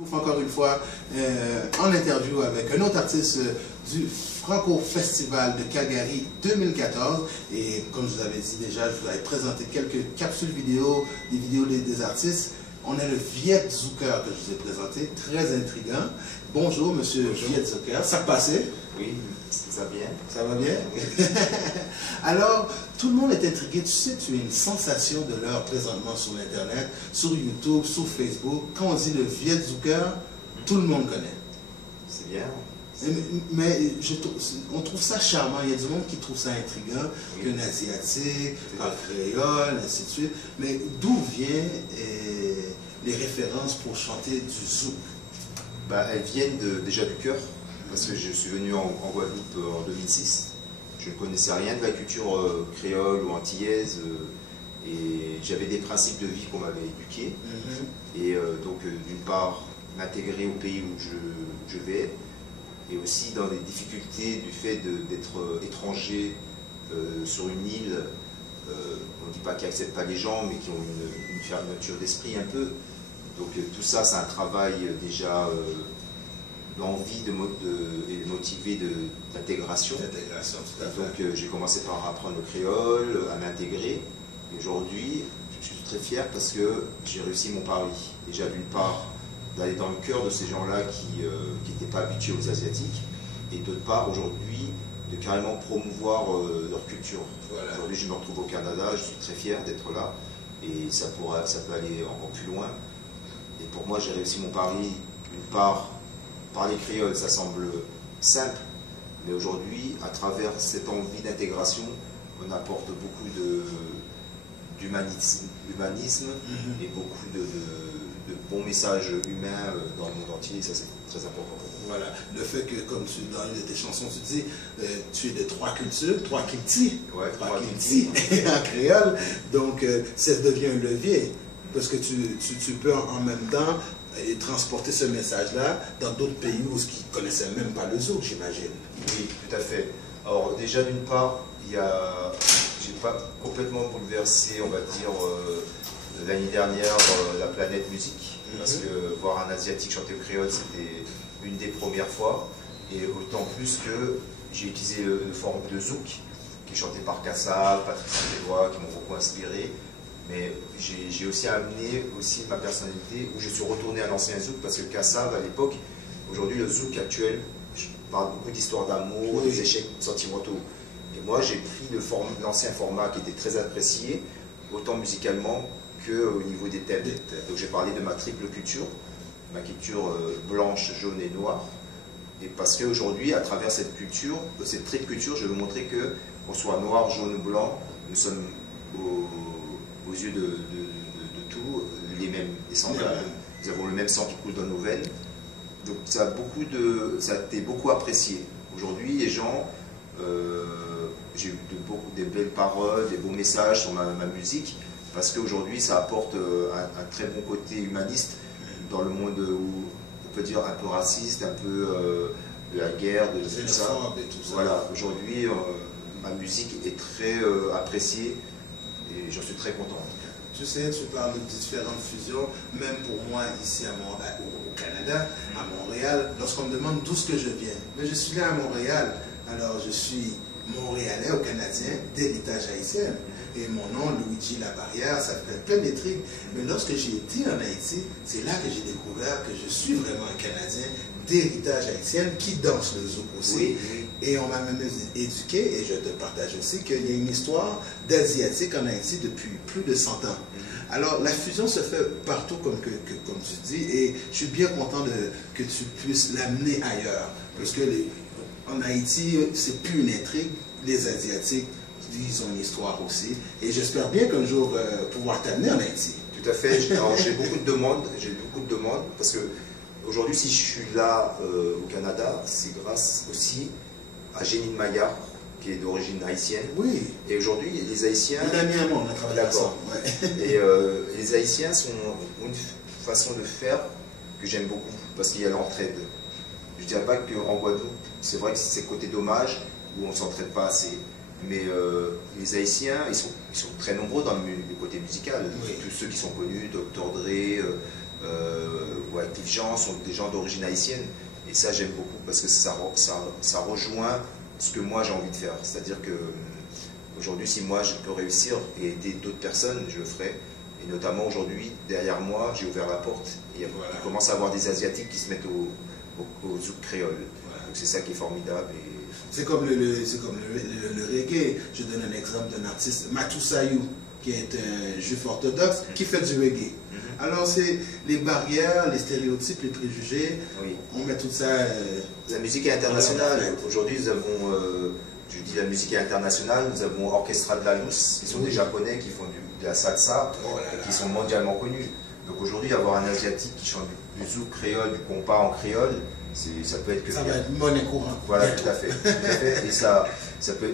Encore une fois, en interview avec un autre artiste du Franco Festival de Calgary 2014. Et comme je vous avais dit déjà, je vous avais présenté quelques capsules vidéo, des vidéos des artistes. On a le Viet Zucker que je vous ai présenté, très intriguant. Bonjour, monsieur Viet Zucker. Ça passait? Oui, ça va bien. Ça va bien? Alors, tout le monde est intrigué. Tu sais, tu es une sensation de l'heure présentement sur l'Internet, sur YouTube, sur Facebook. Quand on dit le Viet Zucker, tout le monde connaît. C'est bien. Mais on trouve ça charmant. Il y a du monde qui trouve ça intriguant, Oui. qu'un Asiatique, un créole, ainsi de suite. Mais d'où viennent les références pour chanter du zouk? Elles viennent déjà du cœur, parce que je suis venu en Guadeloupe en 2006. Je ne connaissais rien de la culture créole ou antillaise, et j'avais des principes de vie qu'on m'avait éduqués. Et donc, d'une part, m'intégrer au pays où je vais, et aussi dans les difficultés du fait d'être étranger sur une île. On ne dit pas qu'ils n'acceptent pas les gens, mais qui ont une fermeture d'esprit un peu. Donc tout ça, c'est un travail déjà d'envie et motivé d'intégration. L'intégration, tout à fait. Donc j'ai commencé par apprendre le créole, à m'intégrer. Aujourd'hui, je suis très fier parce que j'ai réussi mon pari. Déjà d'une part, d'aller dans le cœur de ces gens-là qui n'étaient pas habitués aux Asiatiques, et d'autre part, aujourd'hui, de carrément promouvoir leur culture. Voilà. Aujourd'hui, je me retrouve au Canada, je suis très fier d'être là, et ça peut aller encore plus loin. Et pour moi, j'ai réussi mon pari, d'une part, parler créole, ça semble simple, mais aujourd'hui, à travers cette envie d'intégration, on apporte beaucoup d'humanisme et beaucoup de bons messages humains dans le monde entier, et ça c'est très important pour moi. Voilà, le fait que, comme dans une de tes chansons, tu dis, tu es de trois cultures, trois kiltis, ouais, trois kiltis en créole, donc ça devient un levier, parce que tu peux en même temps transporter ce message-là dans d'autres pays où ils ne connaissaient même pas le zouk, j'imagine. Oui, tout à fait. Alors déjà, d'une part, j'ai pas complètement bouleversé, on va dire, l'année dernière, la planète musique, parce que voir un Asiatique chanter au créole, c'était une des premières fois, et autant plus que j'ai utilisé le forme de zouk, qui est chanté par Kassa, Patrick Saint-Éloi, qui m'ont beaucoup inspiré, mais j'ai aussi amené ma personnalité, où je suis retourné à l'ancien zouk, parce que Kassa, à l'époque, aujourd'hui, le zouk actuel, je parle beaucoup d'histoires d'amour, des échecs sentimentaux. Et moi, j'ai pris l'ancien format qui était très apprécié, autant musicalement qu'au niveau des thèmes. Donc j'ai parlé de ma triple culture, ma culture blanche, jaune et noire. Et parce qu'aujourd'hui, à travers cette triple culture, je veux montrer que, qu'on soit noir, jaune ou blanc, nous sommes aux yeux de tout les mêmes et semblables. Nous avons le même sang qui coule dans nos veines. Donc ça a été beaucoup apprécié. Aujourd'hui, les gens, j'ai eu des belles paroles, des beaux messages sur ma musique, parce qu'aujourd'hui, ça apporte un très bon côté humaniste dans le monde où on peut dire un peu raciste, un peu de la guerre, de tout ça. Voilà, aujourd'hui, ma musique est très appréciée et j'en suis très content. Tu sais, tu parles de différentes fusions, même pour moi ici au Canada, à Montréal, lorsqu'on me demande d'où est-ce que je viens. Mais je suis là à Montréal, alors je suis Montréalais ou Canadien d'héritage haïtien. Et mon nom, Luigi Labarrière, ça fait plein d'intrigues. Mais lorsque j'ai été en Haïti, c'est là que j'ai découvert que je suis vraiment un Canadien d'héritage haïtien qui danse le zouk aussi. Oui. Et on m'a même éduqué, et je te partage aussi, qu'il y a une histoire d'Asiatique en Haïti depuis plus de 100 ans. Alors la fusion se fait partout, comme tu dis, et je suis bien content que tu puisses l'amener ailleurs. Parce que en Haïti, c'est plus une intrigue, les Asiatiques, ils ont une histoire aussi, et j'espère bien qu'un jour pouvoir t'amener en Haïti. Tout à fait. J'ai beaucoup de demandes, parce que aujourd'hui, si je suis là au Canada, c'est grâce aussi à Génine Maillard, qui est d'origine haïtienne. Oui. Et aujourd'hui, les Haïtiens... Un ami à moi, on a travaillé ensemble. Ouais. Et les Haïtiens ont une façon de faire que j'aime beaucoup, parce qu'il y a l'entraide. Je ne dirais pas qu'en Guadeloupe, c'est vrai que c'est côté dommage, où on ne s'entraide pas assez. Mais les Haïtiens, ils sont très nombreux dans le côté musical. Oui. Tous ceux qui sont connus, Dr. Dre, ou avec Cliff Jean sont des gens d'origine haïtienne. Et ça, j'aime beaucoup parce que ça rejoint ce que moi j'ai envie de faire. C'est-à-dire que aujourd'hui, si moi je peux réussir et aider d'autres personnes, je le ferai. Et notamment aujourd'hui, derrière moi, j'ai ouvert la porte et il commence à y avoir des Asiatiques qui se mettent au zouk créole. Voilà. Donc c'est ça qui est formidable. C'est comme le reggae. Je donne un exemple d'un artiste, Matou Sayou, qui est un juif orthodoxe, qui fait du reggae. Alors c'est les barrières, les stéréotypes, les préjugés, on met tout ça... la musique est internationale. Aujourd'hui, nous avons, je dis la musique est internationale, nous avons Orchestra de la Luz, qui sont des Japonais qui font de la salsa, qui sont mondialement connus. Donc aujourd'hui, avoir un Asiatique qui chante du zouk créole, du compas en créole, ça peut être que ça va être monnaie courante. Voilà, tout à fait. Et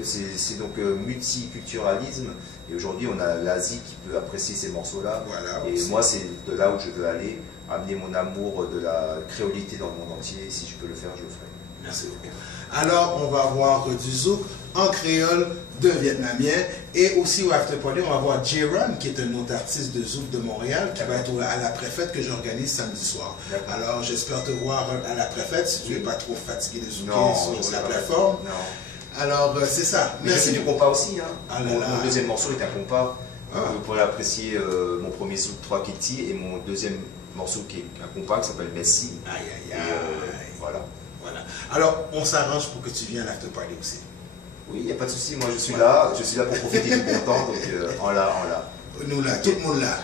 c'est donc multiculturalisme. Et aujourd'hui, on a l'Asie qui peut apprécier ces morceaux-là. Voilà, et moi, c'est de là où je veux aller, amener mon amour de la créolité dans le monde entier. Si je peux le faire, je le ferai. Merci beaucoup. Alors, on va voir du zouk en créole d'un Vietnamien. Et aussi au After Party, on va voir J-Ron, qui est un autre artiste de zouk de Montréal, qui va être à la préfète que j'organise samedi soir. Alors, j'espère te voir à la préfête, si tu n'es pas trop fatigué de zouker sur la plateforme. Non. Alors, c'est ça. Mais merci. Je fais du compas aussi. Hein. Ah mon deuxième morceau est un compas. Vous pourrez apprécier mon premier zouk 3 Kitty et mon deuxième morceau qui est un compas qui s'appelle Messi. Aïe, aïe, aïe. Voilà. Alors, on s'arrange pour que tu viennes à l'after party aussi. Oui, il n'y a pas de souci. Moi, je suis là pour profiter du bon temps. Donc, en là. Nous là, tout le monde là.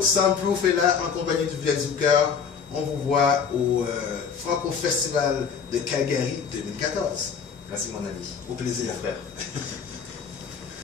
Soundproof est là en compagnie du Viet Zouker. On vous voit au Franco Festival de Calgary 2014. Merci, mon ami. Au plaisir. Mon frère.